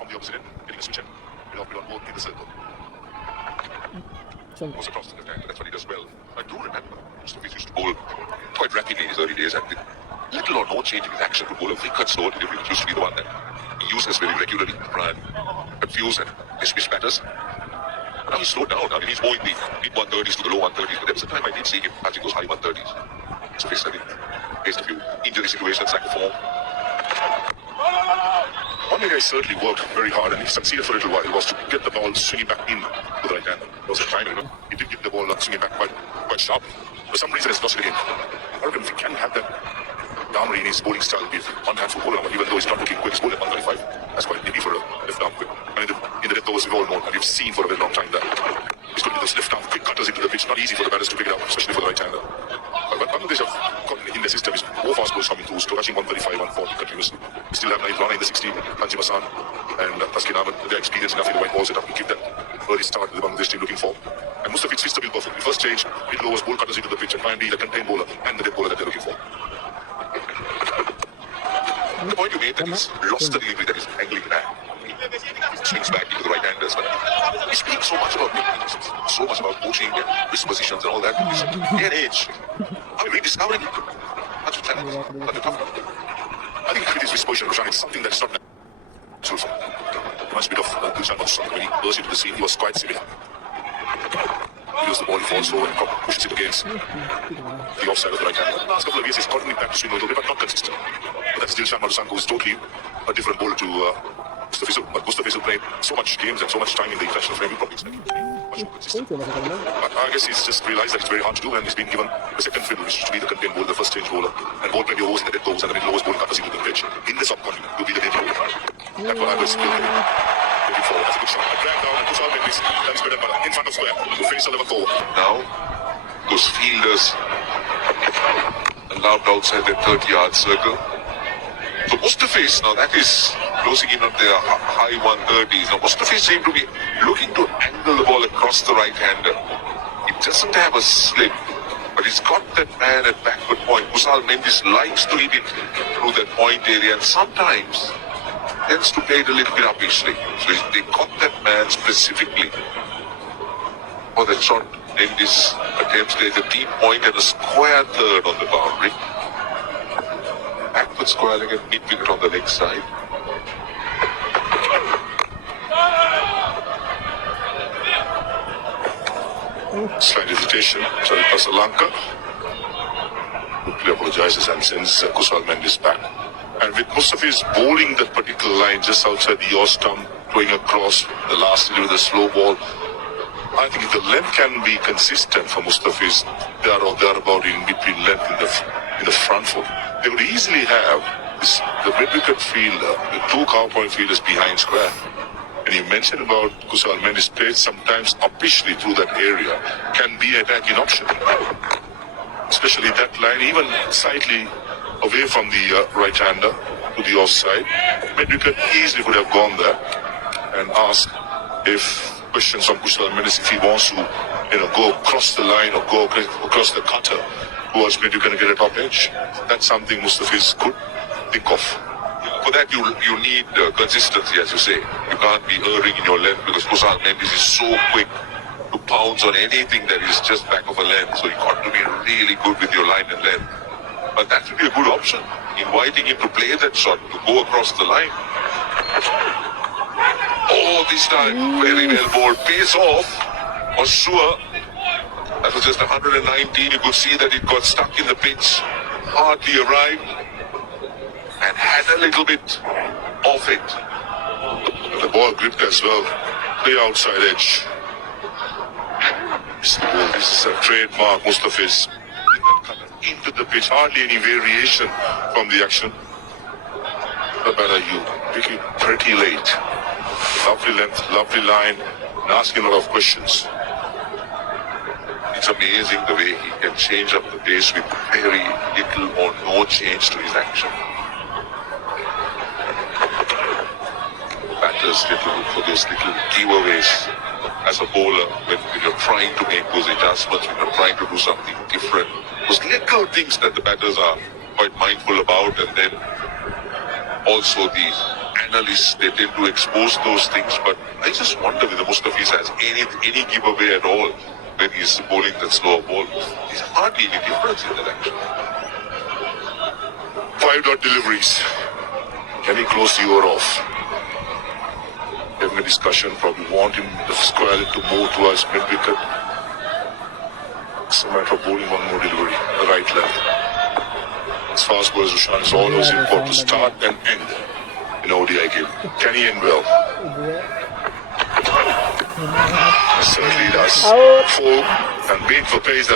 from the opposite end, getting a switch and mid-off mid on both in the circle. Goes across the left hand, that's what he does well. I do remember Mustafiz used to bowl quite rapidly in his early days and with little or no change in his action to bowl a wicket slow delivery, which used to be the one that he uses very regularly to try and confuse and dismiss batters. Now he's slowed down. I mean, he's more in the mid-130s to the low 130s, but there was a time I did see him touching those high 130s. So faced a few injury situations like form. One area he certainly worked very hard and he succeeded for a little while was to get the ball swinging back in to the right hand. There was a time, he did get the ball swinging back quite sharp. For some reason, it's lost it again. I reckon if he can have that downry in his bowling style, with one-hand for bowler, even though he's not looking quick, he's bowling at 135. That's quite maybe for a left-arm quick. And in the depth overs, we've all known and we've seen for a very long time that he's going to be those left-arm quick cutters into the pitch. Not easy for the batters to pick it up, especially for the right-hander. But Bangladesh have got in the system is more fast bowlers coming through, touching 135, 140 continuously. We still have Naif Rana in the 16, Tanjim Hassan and Taskin Ahmed. They're experienced enough in the white balls setup to give that early start that the Bangladesh team looking for. And Mustafiz fits the bill perfectly. First change, mid lowers, bowl cutters into the pitch and finally the contained bowler and the dead bowler that they're looking for. The point you made that he's lost the delivery, that he's angling back. He swings back into the right-handers, but he speaks so much about techniques, so much about coaching and wrist positions and all that. This day and age, are we rediscovering it? That's what talent. I think with his wrist position, Roshan, it's something that's not natural for him. Reminds me of Gulshan Mathusami when he burst into the scene, he was quite similar. He used the ball, he falls low and pushes it against the offside of the right hand. The last couple of years he's gotten it back to swing a little bit, but not consistent. But that's Dilshan Mathusami, who is totally a different bowler to Mustafiz. But Mustafiz played so much games and so much time in the international frame, he probably expected much more consistent. But I guess he's just realized that it's very hard to do and he's been given the second fiddle, which should be the contained bowler, the first change bowler, and bowl plenty of overs in the dead overs and the mid lowers bowling cutters into the pitch in the subcontinent to be the danger bowler. That's what I was looking forward. That's a good shot. A drag down and Kushal Mendis comes better in front of square to finish 11th over. Now, those fielders allowed outside their 30-yard circle. So Mustafiz, now that is closing in on their high 130s. Now Mustafiz seemed to be looking to angle the ball across the right-hander. He doesn't have a slip, but he's got that man at backward point. Kushal Mendis likes to hit it through that point area and sometimes tends to play it a little bit uppishly. So they caught that man specifically for that shot. Mendis attempts there's a deep point and a square third on the boundary. Backward squaring and mid-wicket on the leg side. Slight hesitation, sorry, Pasalanka. Quickly apologizes and sends Kushal Mendis back. And with Mustafiz bowling that particular line just outside the yaw stump, going across the last delivery with a slow ball, I think if the length can be consistent for Mustafiz, they are about in between length in the front foot. They would easily have the mid-wicket fielder, the two cow point fielders behind square. And you mentioned about Kushal Mendis played sometimes uppishly through that area, can be an attacking option. Especially that line, even slightly away from the right-hander to the offside. Mid-wicket easily would have gone there and asked if questions from Kushal Mendis if he wants to go across the line or go across the cutter towards mid-wicket and get a top edge. That's something Mustafiz could think of. For that you need consistency, as you say. You can't be erring in your length because Kushal Mendis is so quick to pounce on anything that is just back of a length. So you got to be really good with your line and length. But that would be a good option, inviting him to play that shot, to go across the line. Oh, this time, very well bowled. Pace off was sure. That was just 119. You could see that it got stuck in the pitch. Hardly arrived. And had a little bit of it. And the ball gripped as well. Play outside edge. This is a trademark, Mustafiz. Into the pitch, hardly any variation from the action. But you pick it pretty late. Lovely length, lovely line, and asking a lot of questions. It's amazing the way he can change up the pace with very little or no change to his action. Batters need to look for those little giveaways as a bowler when you're trying to make those adjustments, when you're trying to do something different. Those little things that the batters are quite mindful about, and then also the analysts, they tend to expose those things, but I just wonder whether Mustafiz has any giveaway at all when he's bowling that slower ball. There's hardly any difference in that action. 5-dot deliveries. Can he close the over off? Having a discussion, probably want him, the square to move towards mid-wicket. It's a matter of bowling one more delivery, the right left. As fast bowlers, Rushan is always important to start and end in ODI game. Can he end well? Certainly does. 4 and beat for pace.